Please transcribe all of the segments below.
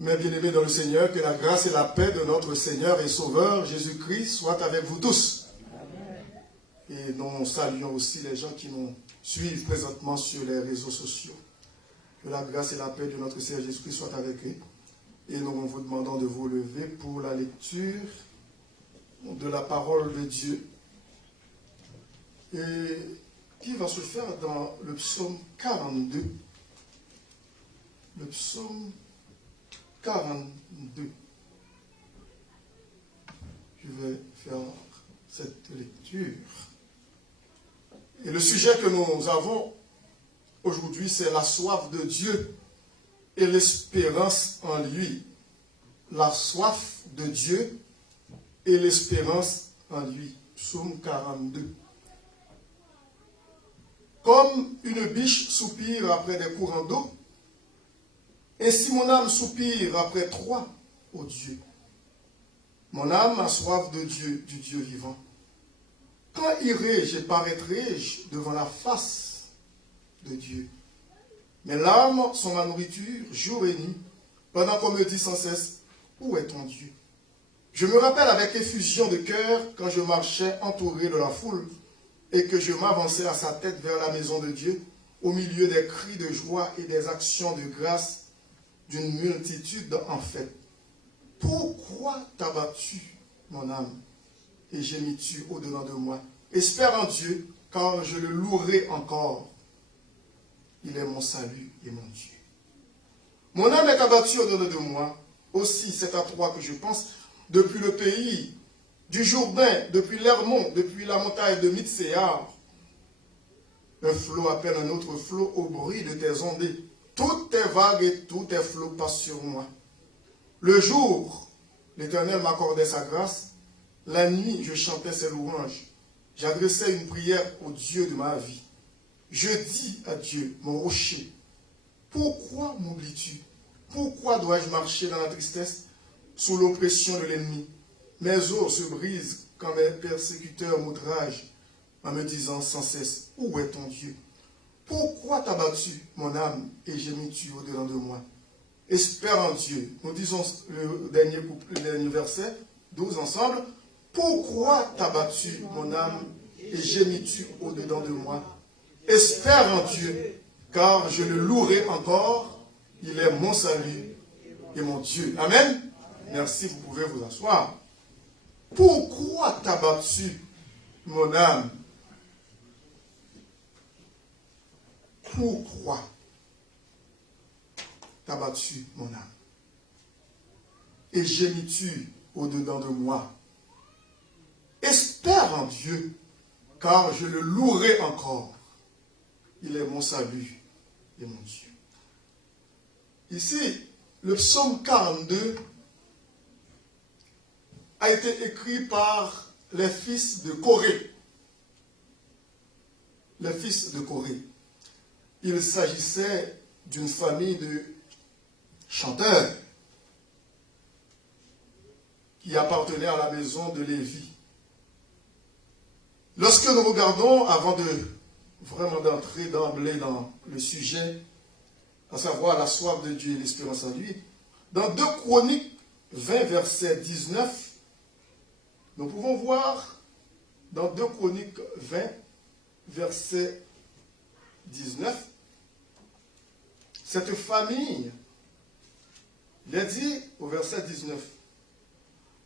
Mes bien-aimés dans le Seigneur, que la grâce et la paix de notre Seigneur et Sauveur Jésus-Christ soient avec vous tous. Et nous saluons aussi les gens qui nous suivent présentement sur les réseaux sociaux. Que la grâce et la paix de notre Seigneur Jésus-Christ soient avec eux. Et nous vous demandons de vous lever pour la lecture de la parole de Dieu. Et qui va se faire dans le psaume 42. Le psaume 42. Je vais faire cette lecture. Et le sujet que nous avons aujourd'hui, c'est la soif de Dieu et l'espérance en lui. La soif de Dieu et l'espérance en lui. Psaume 42. Comme une biche soupire après des courants d'eau, ainsi mon âme soupire après toi, ô Dieu. Mon âme a soif de Dieu, du Dieu vivant. Quand irai-je et paraîtrai-je devant la face de Dieu? Mes larmes sont ma nourriture, jour et nuit, pendant qu'on me dit sans cesse, où est ton Dieu? Je me rappelle avec effusion de cœur quand je marchais entouré de la foule et que je m'avançais à sa tête vers la maison de Dieu, au milieu des cris de joie et des actions de grâce d'une multitude en fête. Pourquoi t'abattu, mon âme, et gémis-tu au-dedans de moi? Espère en Dieu, car je le louerai encore. Il est mon salut et mon Dieu. Mon âme est abattue au-dedans de moi. Aussi, c'est à toi que je pense, depuis le pays du Jourdain, depuis l'Hermon, depuis la montagne de Mitséar. Un flot appelle un autre flot au bruit de tes ondées. Toutes tes vagues et tous tes flots passent sur moi. Le jour, l'Éternel m'accordait sa grâce. La nuit, je chantais ses louanges. J'adressais une prière au Dieu de ma vie. Je dis à Dieu, mon rocher, pourquoi m'oublies-tu? Pourquoi dois-je marcher dans la tristesse, sous l'oppression de l'ennemi? Mes os se brisent quand mes persécuteurs m'outragent, en me disant sans cesse, où est ton Dieu? Pourquoi t'as battu mon âme et gémis-tu au-dedans de moi? Espère en Dieu. Nous disons le dernier verset, 12 ensemble. Pourquoi t'as battu mon âme et gémis-tu au-dedans de moi? Espère en Dieu, car je le louerai encore. Il est mon salut et mon Dieu. Amen. Merci, vous pouvez vous asseoir. Pourquoi t'as battu mon âme? Pourquoi t'as battu mon âme? Et gémis-tu au-dedans de moi? Espère en Dieu, car je le louerai encore. Il est mon salut et mon Dieu. Ici, le psaume 42 a été écrit par les fils de Corée. Les fils de Corée. Il s'agissait d'une famille de chanteurs qui appartenaient à la maison de Lévi. Lorsque nous regardons, avant de vraiment d'entrer d'emblée dans le sujet, à savoir la soif de Dieu et l'espérance en lui, dans 2 Chroniques 20, verset 19, nous pouvons voir dans 2 Chroniques 20, verset 19, cette famille, il est dit au verset 19,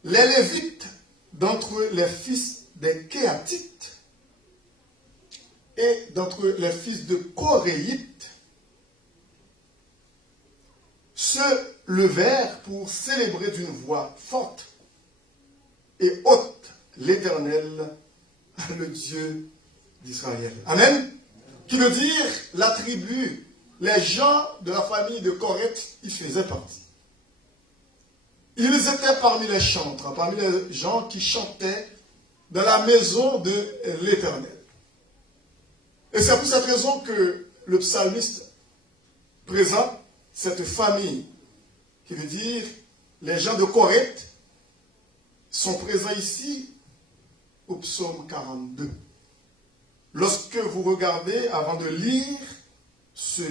les Lévites d'entre les fils des Kéatites et d'entre les fils de Coréites se levèrent pour célébrer d'une voix forte et haute l'Éternel, le Dieu d'Israël. Amen. Qui veut dire la tribu, les gens de la famille de Corinthe, ils faisaient partie. Ils étaient parmi les chantres, parmi les gens qui chantaient dans la maison de l'Éternel. Et c'est pour cette raison que le psalmiste présente cette famille, qui veut dire les gens de Corinthe, sont présents ici au psaume 42. Lorsque vous regardez, avant de lire ce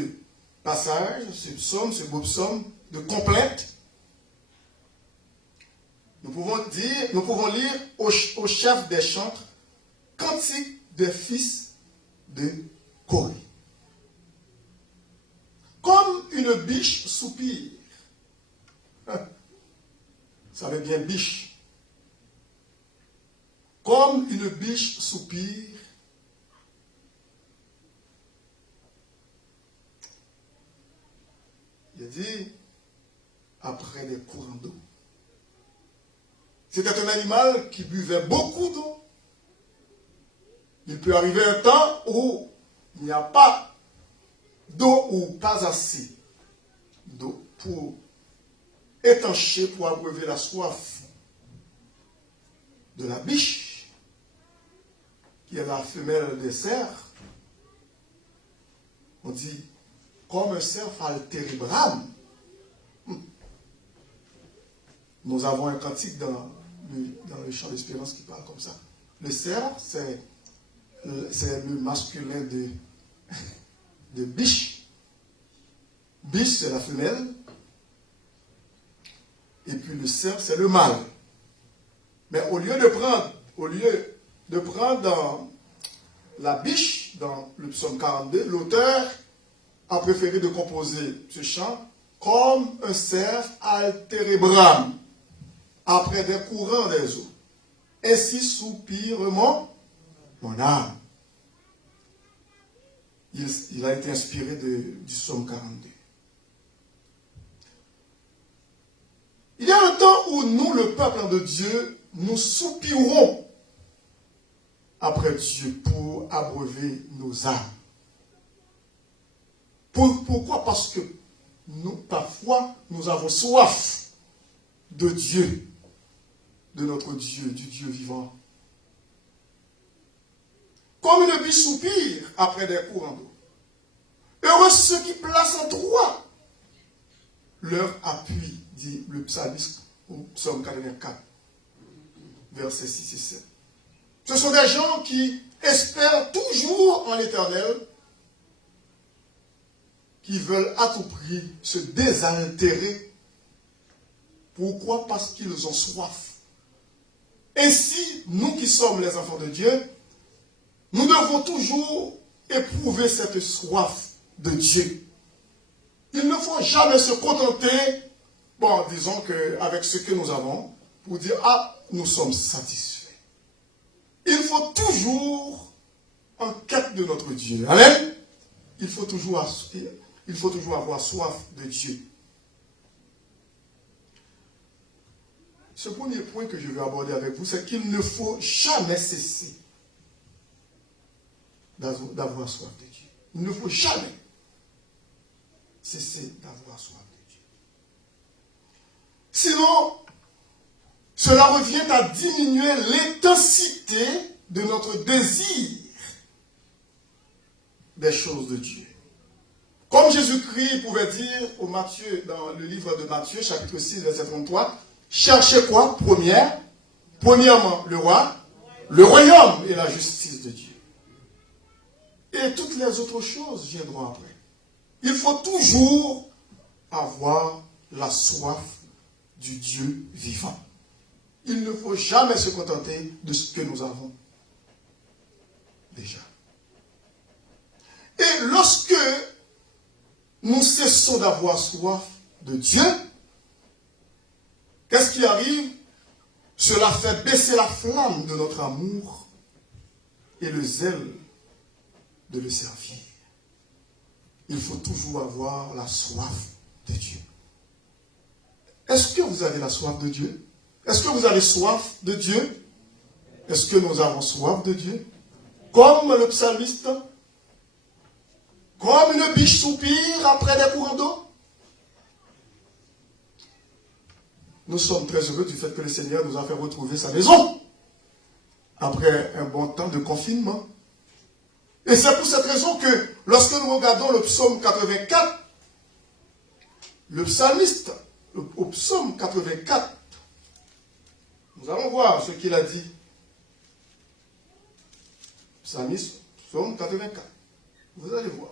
passage, ce psaume, ce beau psaume de complainte, Nous pouvons lire au chef des chantres, Cantique des fils de Corée. Comme une biche soupire. Vous savez bien, biche. Comme une biche soupire. Il dit, après des courants d'eau. C'était un animal qui buvait beaucoup d'eau. Il peut arriver un temps où il n'y a pas d'eau ou pas assez d'eau pour étancher, pour abreuver la soif de la biche, qui est la femelle des cerfs. On dit, comme un cerf altéré brame. Nous avons un cantique dans le chant d'espérance qui parle comme ça. Le cerf, c'est le masculin de biche. Biche, c'est la femelle. Et puis le cerf, c'est le mâle. Mais au lieu de prendre dans la biche, dans le psaume 42, l'auteur a préféré de composer ce chant comme un cerf altéré brame après des courants des eaux. Ainsi soupire mon âme. Il a été inspiré du psaume 42. Il y a un temps où nous, le peuple de Dieu, nous soupirons après Dieu pour abreuver nos âmes. Pourquoi? Parce que parfois, nous avons soif de Dieu, de notre Dieu, du Dieu vivant. Comme une biche soupire après des courants d'eau. Heureux ceux qui placent en toi leur appui, dit le psalmiste au psaume 84, versets 6 et 7. Ce sont des gens qui espèrent toujours en l'Éternel, qui veulent à tout prix se désaltérer. Pourquoi? Parce qu'ils ont soif. Ainsi, nous qui sommes les enfants de Dieu, nous devons toujours éprouver cette soif de Dieu. Il ne faut jamais se contenter, disons qu'avec ce que nous avons, pour dire, nous sommes satisfaits. Il faut toujours en quête de notre Dieu. Amen. Il faut toujours avoir soif de Dieu. Ce premier point que je vais aborder avec vous, c'est qu'il ne faut jamais cesser d'avoir soif de Dieu. Il ne faut jamais cesser d'avoir soif de Dieu. Sinon, cela revient à diminuer l'intensité de notre désir des choses de Dieu. Comme Jésus-Christ pouvait dire dans le livre de Matthieu, chapitre 6, verset 33, cherchez quoi? Premièrement, le royaume et la justice de Dieu. Et toutes les autres choses viendront après. Il faut toujours avoir la soif du Dieu vivant. Il ne faut jamais se contenter de ce que nous avons déjà. Et lorsque nous cessons d'avoir soif de Dieu, qu'est-ce qui arrive? Cela fait baisser la flamme de notre amour et le zèle de le servir. Il faut toujours avoir la soif de Dieu. Est-ce que vous avez la soif de Dieu? Est-ce que vous avez soif de Dieu? Est-ce que nous avons soif de Dieu? Comme le psalmiste, comme une biche soupire après des courants d'eau. Nous sommes très heureux du fait que le Seigneur nous a fait retrouver sa maison après un bon temps de confinement. Et c'est pour cette raison que lorsque nous regardons le psaume 84, le psalmiste, au psaume 84, nous allons voir ce qu'il a dit. Psalmiste, psaume 84. Vous allez voir.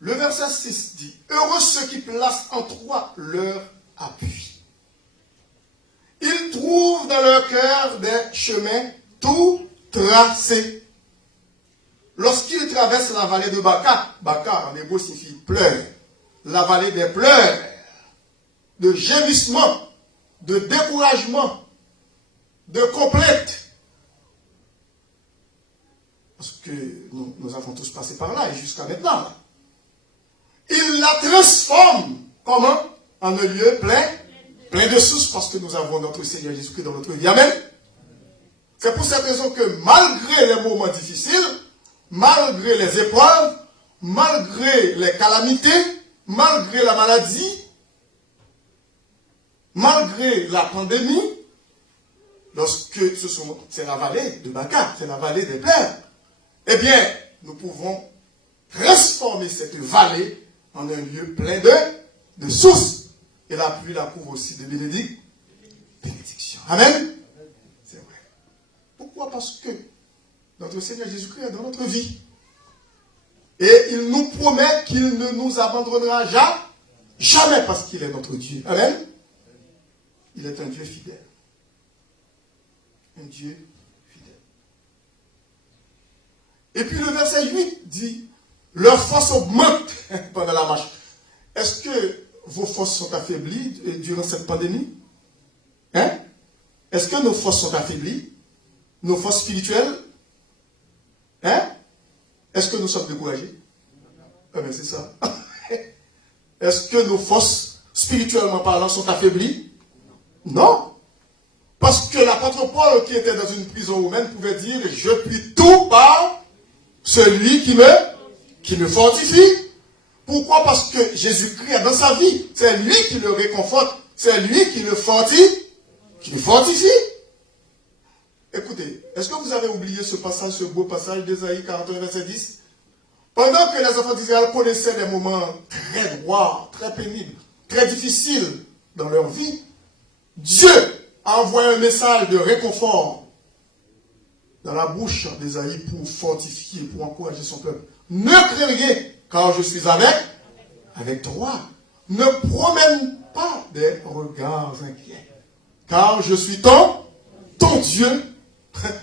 Le verset 6 dit, heureux ceux qui placent en toi leur appui. trouvent dans leur cœur des chemins tout tracés. Lorsqu'ils traversent la vallée de Baka, Baka en hébreu signifie pleurs, la vallée des pleurs, de gémissement, de découragement, de complète. Parce que nous avons tous passé par là et jusqu'à maintenant. Il la transforme, comment? En un lieu plein de sources, parce que nous avons notre Seigneur Jésus-Christ dans notre vie. Amen. C'est pour cette raison que malgré les moments difficiles, malgré les épreuves, malgré les calamités, malgré la maladie, malgré la pandémie, lorsque c'est la vallée de Baka, c'est la vallée des pleurs, eh bien, nous pouvons transformer cette vallée en un lieu plein de sources. Et la pluie la couvre aussi de bénédictions. Amen. C'est vrai. Pourquoi? Parce que notre Seigneur Jésus-Christ est dans notre vie. Et il nous promet qu'il ne nous abandonnera jamais parce qu'il est notre Dieu. Amen. Il est un Dieu fidèle. Un Dieu fidèle. Et puis le verset 8 dit, leur force augmente pendant la marche. Est-ce que vos forces sont affaiblies durant cette pandémie? Hein? Est-ce que nos forces sont affaiblies? Nos forces spirituelles? Hein? Est-ce que nous sommes découragés? Ah ben c'est ça. Est-ce que nos forces, spirituellement parlant, sont affaiblies? Non. Parce que l'apôtre Paul, qui était dans une prison romaine, pouvait dire, je puis tout par celui qui me fortifie. Pourquoi? Parce que Jésus-Christ est dans sa vie. C'est lui qui le réconforte. C'est lui qui le fortifie. Écoutez, est-ce que vous avez oublié ce passage, ce beau passage d'Ésaïe 41, verset 10? Pendant que les enfants d'Israël connaissaient des moments très noirs, très pénibles, très difficiles dans leur vie, Dieu a envoyé un message de réconfort dans la bouche d'Ésaïe pour fortifier, pour encourager son peuple. Ne crains rien, car je suis avec toi. Ne promène pas des regards inquiets, car je suis ton Dieu.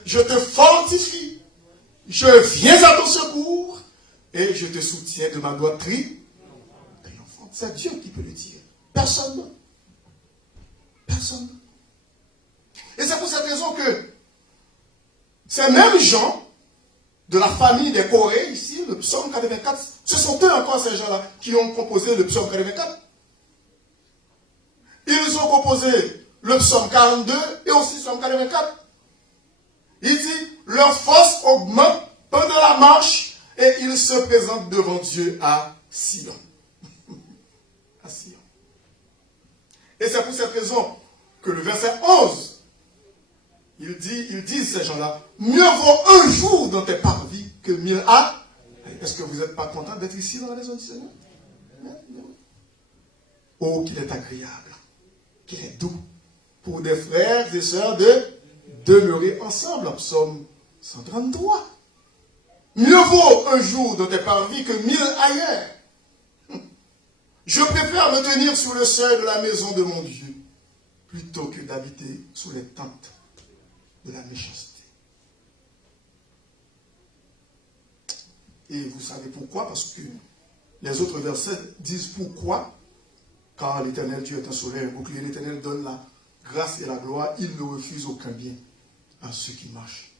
Je te fortifie. Je viens à ton secours et je te soutiens de ma droite triomphante. C'est Dieu qui peut le dire. Personne. Personne. Et c'est pour cette raison que ces mêmes gens de la famille des Corées, ici, le psaume 84, ce sont eux encore, ces gens-là, qui ont composé le psaume 84. Ils ont composé le psaume 42 et aussi le psaume 84. Il dit, leur force augmente pendant la marche et ils se présentent devant Dieu à Sion. À Sion. Et c'est pour cette raison que le verset 11, ils disent ces gens-là, mieux vaut un jour dans tes parvis que 1000 ans. Est-ce que vous n'êtes pas content d'être ici dans la maison du Seigneur? Oh, qu'il est agréable, qu'il est doux pour des frères et sœurs de demeurer ensemble. Psaume 133. Mieux vaut un jour dans tes parvis que 1000 ailleurs. Je préfère me tenir sur le seuil de la maison de mon Dieu plutôt que d'habiter sous les tentes de la méchanceté. Et vous savez pourquoi? Parce que les autres versets disent pourquoi. Car l'Éternel Dieu est un soleil, un bouclier. L'Éternel donne la grâce et la gloire. Il ne refuse aucun bien à ceux qui marchent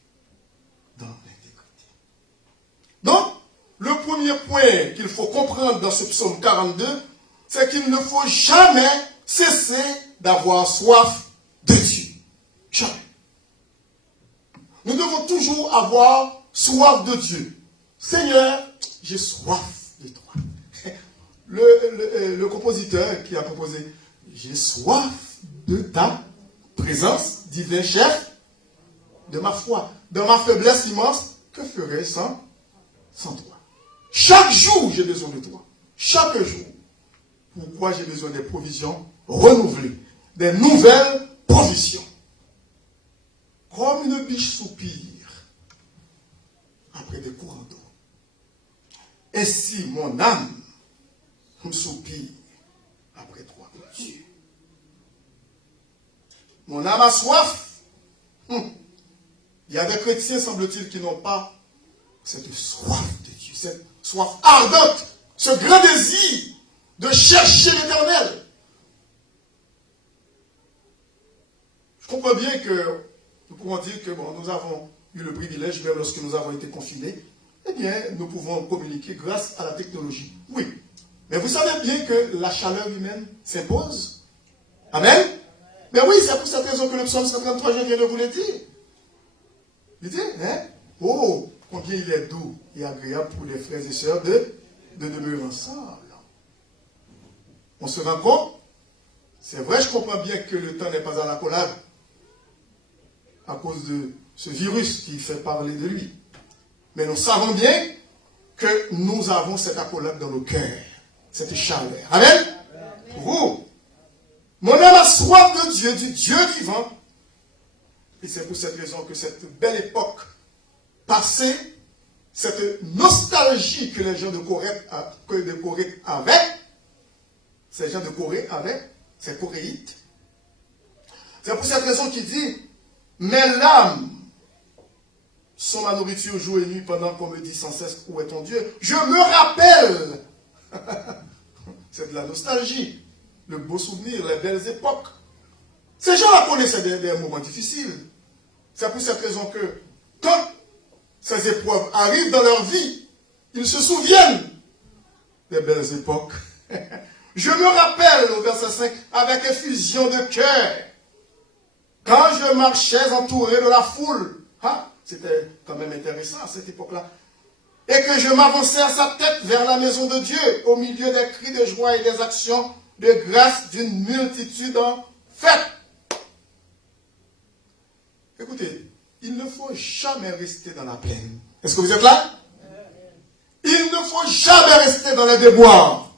dans l'intégrité. Donc, le premier point qu'il faut comprendre dans ce psaume 42, c'est qu'il ne faut jamais cesser d'avoir soif de Dieu. Jamais. Nous devons toujours avoir soif de Dieu. Seigneur, j'ai soif de toi. Le compositeur qui a composé « J'ai soif de ta présence, divin chef, de ma foi. Dans ma faiblesse immense, que ferais-je sans toi? Chaque jour, j'ai besoin de toi. Chaque jour. Pourquoi j'ai besoin des provisions renouvelées, des nouvelles provisions? Comme une biche soupire après des courants d'eau. Ainsi, mon âme me soupire après toi, Dieu. Mon âme a soif. Il y a des chrétiens, semble-t-il, qui n'ont pas cette soif de Dieu, cette soif ardente, ce grand désir de chercher l'Éternel. Je comprends bien que nous pouvons dire que nous avons eu le privilège, même lorsque nous avons été confinés, eh bien, nous pouvons communiquer grâce à la technologie. Oui. Mais vous savez bien que la chaleur humaine s'impose. Amen. Mais oui, c'est pour cette raison que le psaume 133, je viens de vous le dire. Il dit, oh, combien il est doux et agréable pour les frères et sœurs de demeurer ensemble. On se rend compte, c'est vrai, je comprends bien que le temps n'est pas à la collade à cause de ce virus qui fait parler de lui. Mais nous savons bien que nous avons cette accolade dans nos cœurs, cette chaleur. Amen. Vous, mon âme a soif de Dieu, du Dieu vivant. Et c'est pour cette raison que cette belle époque passée, cette nostalgie que les gens de Corée avaient, ces gens de Corée avaient, ces Coréites, c'est pour cette raison qu'il dit, mes larmes sont ma nourriture jour et nuit pendant qu'on me dit sans cesse où est ton Dieu. Je me rappelle. C'est de la nostalgie, le beau souvenir, les belles époques. Ces gens-là connaissaient des moments difficiles. C'est pour cette raison que quand ces épreuves arrivent dans leur vie, ils se souviennent des belles époques. Je me rappelle au verset 5 avec effusion de cœur. Quand je marchais entouré de la foule, c'était quand même intéressant à cette époque-là, et que je m'avançais à sa tête vers la maison de Dieu, au milieu des cris de joie et des actions de grâce d'une multitude en fête. Écoutez, il ne faut jamais rester dans la plaine. Est-ce que vous êtes là? Il ne faut jamais rester dans les déboires.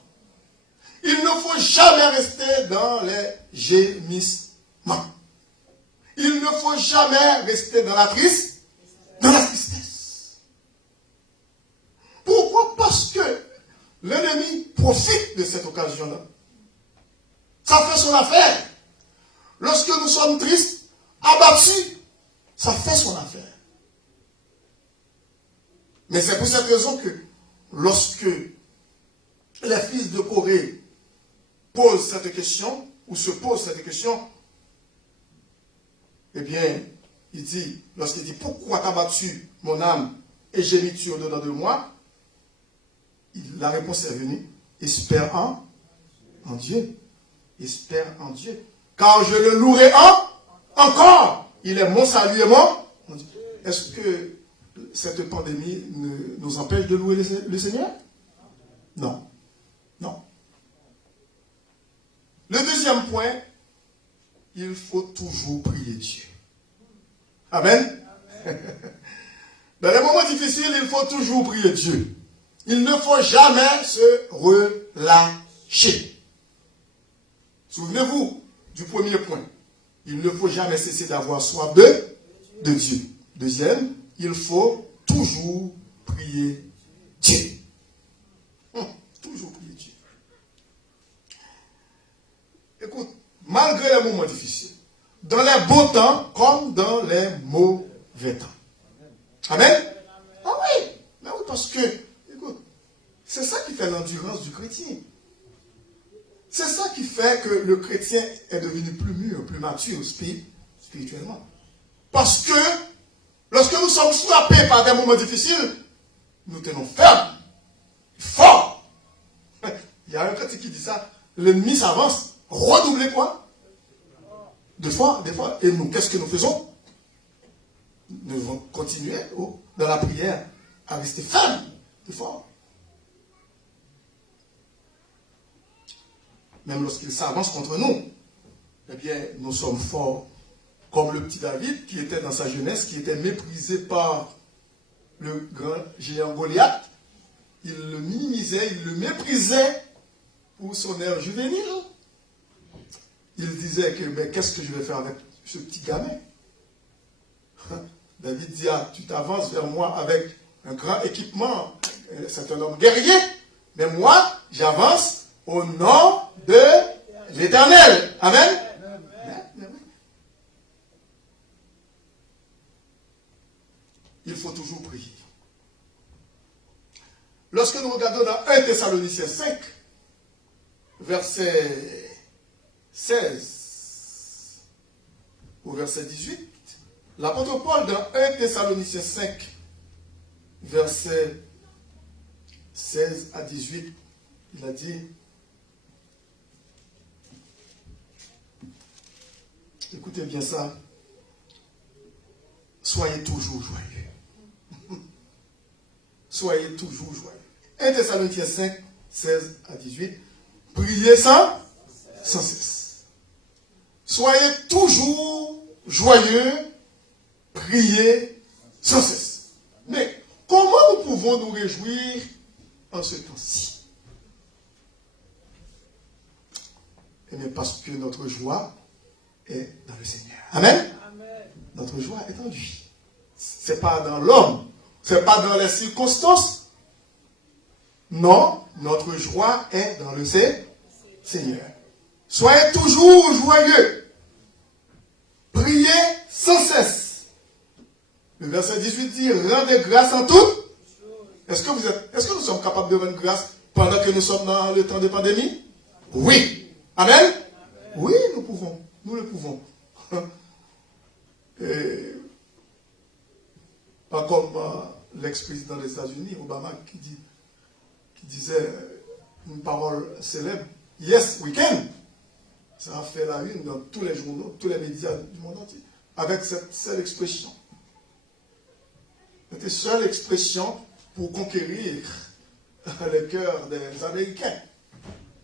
Il ne faut jamais rester dans les gémissements. Il ne faut jamais rester dans la tristesse. Pourquoi? Parce que l'ennemi profite de cette occasion-là. Ça fait son affaire. Lorsque nous sommes tristes, abattus, ça fait son affaire. Mais c'est pour cette raison que lorsque les fils de Corée posent cette question, ou se posent cette question, eh bien, lorsqu'il dit, pourquoi t'as battu mon âme et gémis-tu au-dedans de moi? La réponse est venue, espère en Dieu. Espère en Dieu. Car je le louerai encore. Il est mon salut et mon Dieu. Est-ce que cette pandémie nous empêche de louer le Seigneur? Non. Non. Le deuxième point, il faut toujours prier Dieu. Amen. Dans les moments difficiles, il faut toujours prier Dieu. Il ne faut jamais se relâcher. Souvenez-vous du premier point. Il ne faut jamais cesser d'avoir soif de Dieu. Deuxième, il faut toujours prier Dieu. Toujours prier Dieu. Écoute, malgré les moments difficiles, dans les beaux temps comme dans les mauvais temps. Amen? Ah oui, mais oui, parce que, écoute, c'est ça qui fait l'endurance du chrétien. C'est ça qui fait que le chrétien est devenu plus mûr, plus mature spirituellement. Parce que lorsque nous sommes frappés par des moments difficiles, nous tenons ferme, fort. Il y a un chrétien qui dit ça, l'ennemi s'avance, redoublez quoi? Des fois. Et nous, qu'est-ce que nous faisons? Nous devons continuer dans la prière à rester ferme, fort. Même lorsqu'il s'avance contre nous, eh bien, nous sommes forts. Comme le petit David qui était dans sa jeunesse, qui était méprisé par le grand géant Goliath. Il le minimisait, il le méprisait pour son air juvénile. Il disait que, mais qu'est-ce que je vais faire avec ce petit gamin? David dit, tu t'avances vers moi avec un grand équipement. C'est un homme guerrier. Mais moi, j'avance. Au nom de l'Éternel. Amen. lorsque nous regardons dans 1 Thessaloniciens 5, verset 16 au verset 18, l'apôtre Paul dans 1 Thessaloniciens 5, verset 16 à 18, il a dit, écoutez bien ça, soyez toujours joyeux. Soyez toujours joyeux. 1 Thessaloniciens 5, 16 à 18, priez sans cesse. Soyez toujours joyeux, priez sans cesse. Mais comment nous pouvons nous réjouir en ce temps-ci? Eh bien, parce que notre joie est dans le Seigneur. Amen. Amen. Notre joie est en lui. Ce n'est pas dans l'homme, ce n'est pas dans les circonstances. Non, notre joie est dans le Seigneur. Soyez toujours joyeux. Priez sans cesse. Le verset 18 dit, rendez grâce en tout. Est-ce que nous sommes capables de rendre grâce pendant que nous sommes dans le temps de pandémie? Oui. Amen. Amen. Oui, nous pouvons. Nous le pouvons. Et, pas comme l'ex-président des États-Unis, Obama, qui disait une parole célèbre, Yes, we can. Ça a fait la une dans tous les journaux, tous les médias du monde entier, avec cette seule expression. C'était seule expression pour conquérir les cœurs des Américains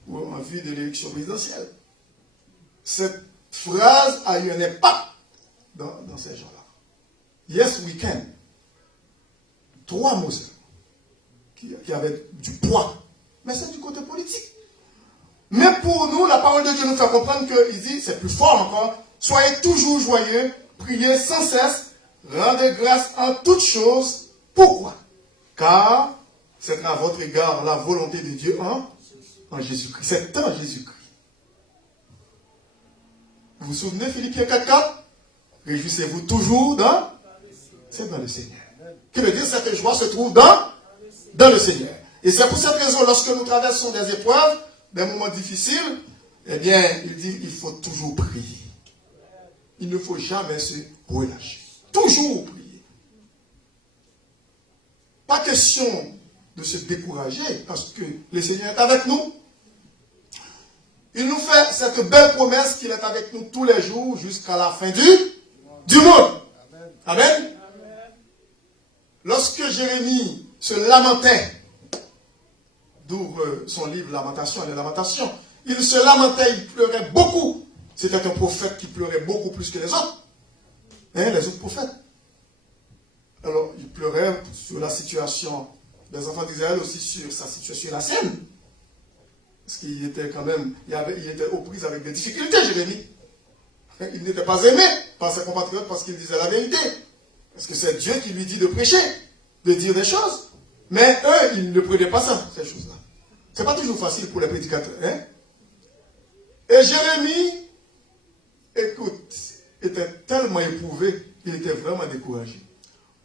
en vue de l'élection présidentielle. Cette phrase a eu un impact dans ces gens-là. Yes, we can. 3 mots qui avaient du poids. Mais c'est du côté politique. Mais pour nous, la parole de Dieu nous fait comprendre qu'il dit, c'est plus fort encore, soyez toujours joyeux, priez sans cesse, rendez grâce en toutes choses. Pourquoi? Car c'est à votre égard la volonté de Dieu en Jésus-Christ. C'est en Jésus-Christ. Vous vous souvenez, Philippiens 4:4? Réjouissez-vous toujours c'est dans le Seigneur. Que veut dire cette joie se trouve dans le Seigneur. Et c'est pour cette raison, lorsque nous traversons des épreuves, des moments difficiles, eh bien, il dit, il faut toujours prier. Il ne faut jamais se relâcher. Toujours prier. Pas question de se décourager, parce que le Seigneur est avec nous. Il nous fait cette belle promesse qu'il est avec nous tous les jours jusqu'à la fin du monde. Amen. Amen. Lorsque Jérémie se lamentait, d'où son livre Lamentation, les Lamentations, il se lamentait, il pleurait beaucoup. C'était un prophète qui pleurait beaucoup plus que les autres. Les autres prophètes. Alors, il pleurait sur la situation des enfants d'Israël, aussi sur sa situation, la sienne. Parce qu'il était quand même, il était aux prises avec des difficultés, Jérémie. Il n'était pas aimé par ses compatriotes parce qu'il disait la vérité. Parce que c'est Dieu qui lui dit de prêcher, de dire des choses. Mais eux, ils ne prenaient pas ça, ces choses-là. C'est pas toujours facile pour les prédicateurs. Hein? Et Jérémie, écoute, était tellement éprouvé, il était vraiment découragé.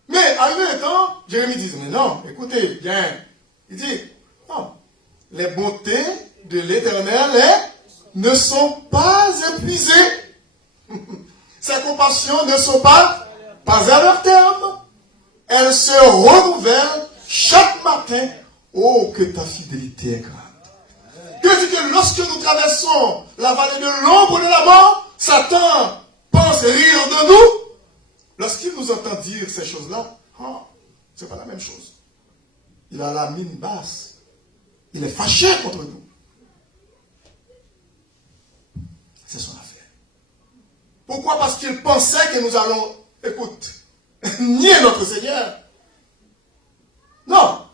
Mais arrivé le temps, Jérémie dit, mais non, écoutez, bien. Il dit, non, les bontés de l'Éternel ne sont pas épuisées. Ses compassions ne sont pas à leur terme. Elles se renouvellent chaque matin. Oh, que ta fidélité est grande. Que dit que lorsque nous traversons la vallée de l'ombre de la mort, Satan pense rire de nous. Lorsqu'il nous entend dire ces choses-là, c'est pas la même chose. Il a la mine basse. Il est fâché contre nous. C'est son affaire. Pourquoi? Parce qu'il pensait que nous allons, écoute, nier notre Seigneur. Non.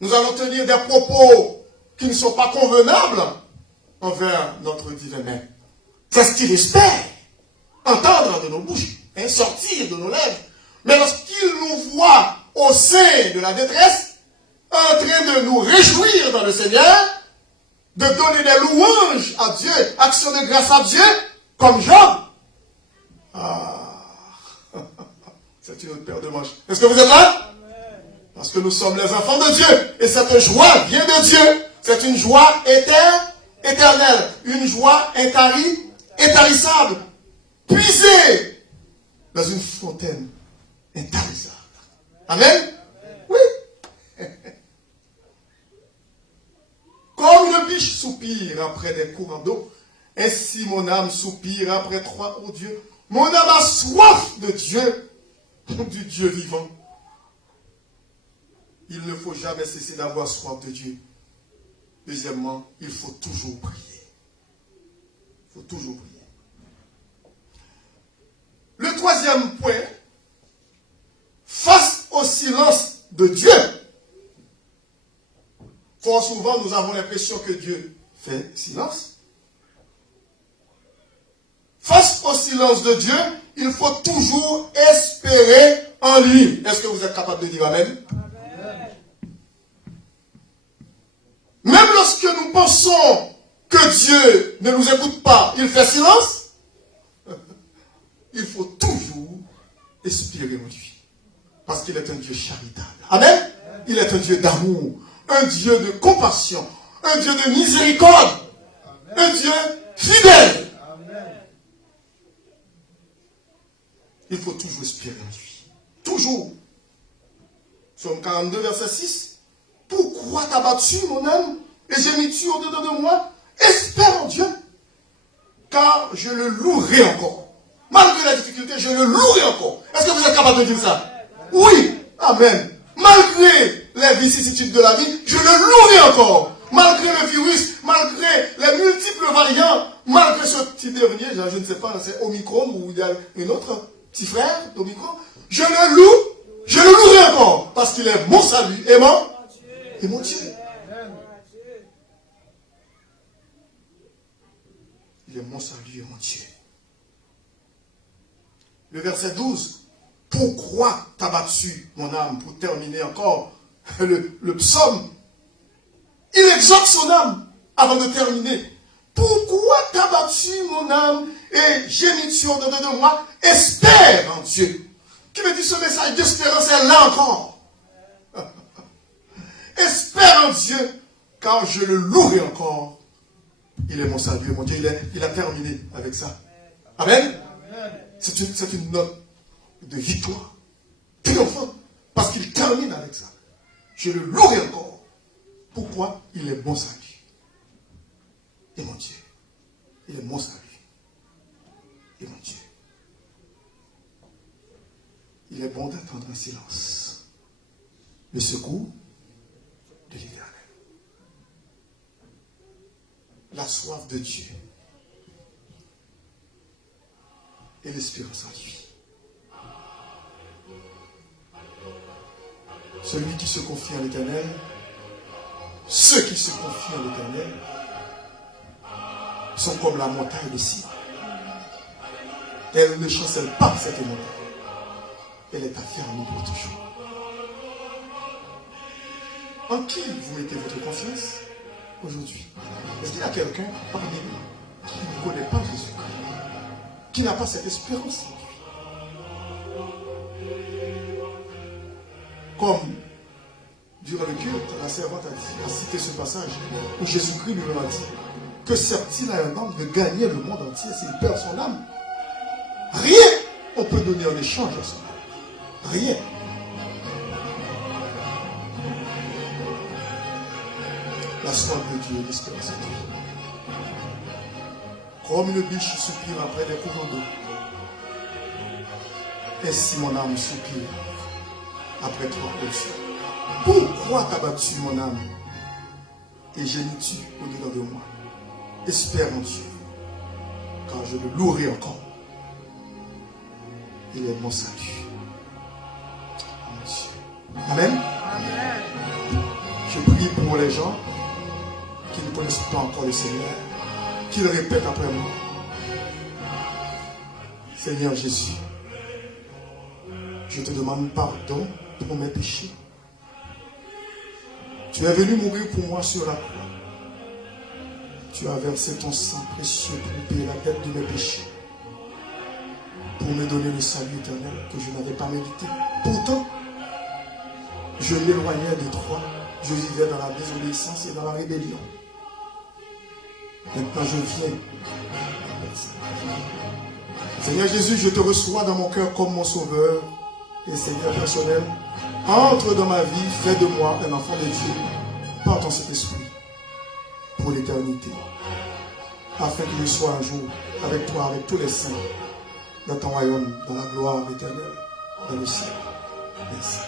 Nous allons tenir des propos qui ne sont pas convenables envers notre divin Maître. C'est ce qu'il espère entendre de nos bouches, sortir de nos lèvres. Mais lorsqu'il nous voit au sein de la détresse, en train de nous réjouir dans le Seigneur, de donner des louanges à Dieu, action de grâce à Dieu, comme Job. C'est une autre paire de manches. Est-ce que vous êtes là? Parce que nous sommes les enfants de Dieu. Et cette joie vient de Dieu. C'est une joie éternelle. Une joie intarissable. Puisée dans une fontaine intarissable. Amen. Oui. Comme une biche soupire après des courants d'eau, ainsi mon âme soupire après toi, ô Dieu. Mon âme a soif de Dieu, du Dieu vivant. Il ne faut jamais cesser d'avoir soif de Dieu. Deuxièmement, il faut toujours prier. Il faut toujours prier. Le troisième point, face au silence de Dieu, fort souvent nous avons l'impression que Dieu fait silence. Face au silence de Dieu, il faut toujours espérer en lui. Est-ce que vous êtes capable de dire Amen? Amen. Même lorsque nous pensons que Dieu ne nous écoute pas, il fait silence. Il faut toujours espérer en lui. Parce qu'il est un Dieu charitable. Amen. Il est un Dieu d'amour, un Dieu de compassion, un Dieu de miséricorde, un Dieu fidèle. Il faut toujours espérer en lui. Toujours. Psaume 42, verset 6. Pourquoi t'as battu mon âme et gémis-tu au-dedans de moi? Espère en Dieu, car je le louerai encore. Malgré la difficulté, je le louerai encore. Est-ce que vous êtes capable de dire ça? Oui. Amen. Malgré les vicissitudes de la vie, je le louerai encore. Malgré le virus, malgré les multiples variants, malgré ce petit dernier, je ne sais pas, c'est Omicron ou il y a une autre petit frère d'Omicron, je le louerai encore, parce qu'il est mon salut et mon Dieu. Il est mon salut et mon Dieu. Le verset 12. Pourquoi t'as battu mon âme? Pour terminer encore le psaume. Il exhorte son âme avant de terminer. Pourquoi t'as battu mon âme et gémis-tu au-dedans de moi? Espère en Dieu. Qui me dit ce message d'espérance est là encore. Espère en Dieu, car je le louerai encore. Il est mon salut, mon Dieu. Il a terminé avec ça. Amen. C'est une note de victoire, triomphante, parce qu'il termine avec ça. Je le louerai encore. Pourquoi? Il est mon salut. Et mon Dieu. Il est mon salut. Et mon Dieu. Il est bon d'attendre en silence le secours de l'Éternel. La soif de Dieu et l'espérance en lui. Celui qui se confie en l'Éternel, ceux qui se confient en l'Éternel sont comme la montagne de Sion. Elle ne chancelle pas cette montagne. Elle est affermie pour toujours. En qui vous mettez votre confiance aujourd'hui? Est-ce qu'il y a quelqu'un parmi nous qui ne connaît pas Jésus-Christ, qui n'a pas cette espérance en lui? Comme durant le culte, la servante a cité ce passage où Jésus-Christ lui-même a dit: que sert-il à un homme de gagner le monde entier s'il perd son âme? Rien on peut donner en échange à son âme. Rien. La soif de Dieu et l'espérance de Dieu. Comme une biche soupire après des courants d'eau, ainsi mon âme soupire après toi, ô Dieu. Pourquoi t'as battu mon âme et gémis-tu au-dedans de moi? Espère en Dieu, car je le louerai encore. Il est mon salut. Amen. Amen. Je prie pour les gens qui ne connaissent pas encore le Seigneur, qu'ils répètent après moi: Seigneur Jésus, je te demande pardon pour mes péchés. Tu es venu mourir pour moi sur la croix. Tu as versé ton sang précieux pour payer la dette de mes péchés, pour me donner le salut éternel que je n'avais pas mérité. Pourtant, je m'éloignais de toi. Je vivais dans la désobéissance et dans la rébellion. Maintenant, je viens. Seigneur Jésus, je te reçois dans mon cœur comme mon sauveur et Seigneur personnel. Entre dans ma vie, fais de moi un enfant de Dieu par ton Saint-Esprit pour l'éternité. Afin que je sois un jour avec toi, avec tous les saints, dans ton royaume, dans la gloire éternelle, dans le ciel. Merci.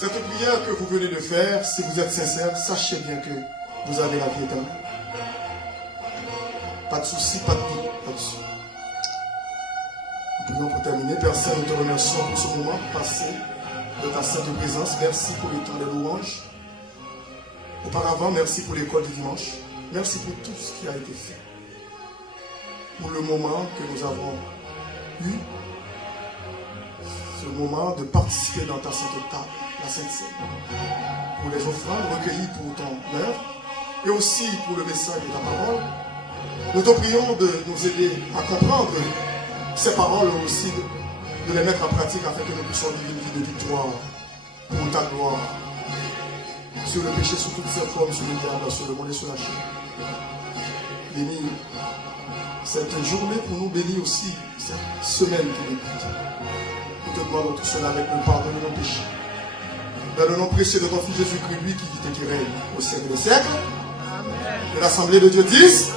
Cette prière que vous venez de faire, si vous êtes sincère, sachez bien que vous avez la vie éternelle. Pas de souci, pas de doute là-dessus. Nous prions pour terminer. Père Saint, nous te remercions pour ce moment passé de ta sainte présence. Merci pour le temps des louanges. Auparavant, merci pour l'école du dimanche. Merci pour tout ce qui a été fait. Pour le moment que nous avons eu, ce moment de participer dans ta sainte table, la Sainte Seine. Pour les offrandes recueillies pour ton œuvre et aussi pour le message de ta parole. Nous te prions de nous aider à comprendre ces paroles aussi, de les mettre en pratique afin que nous puissions vivre une vie de victoire pour ta gloire. Sur le péché, sous toutes ses formes, sur le diable, sur le monde et sur la chair. Bénis cette journée pour nous, bénis aussi cette semaine qui débute. Nous te demandons tout cela avec le pardon de nos péchés. Dans le nom précieux de ton Fils Jésus-Christ, lui qui vit et qui règne au siècle des siècles. Que l'Assemblée de Dieu dise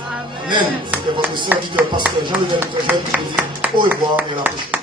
Amen. C'était votre serviteur, pasteur Jean-Level Jeune qui vous dit au revoir et à la prochaine.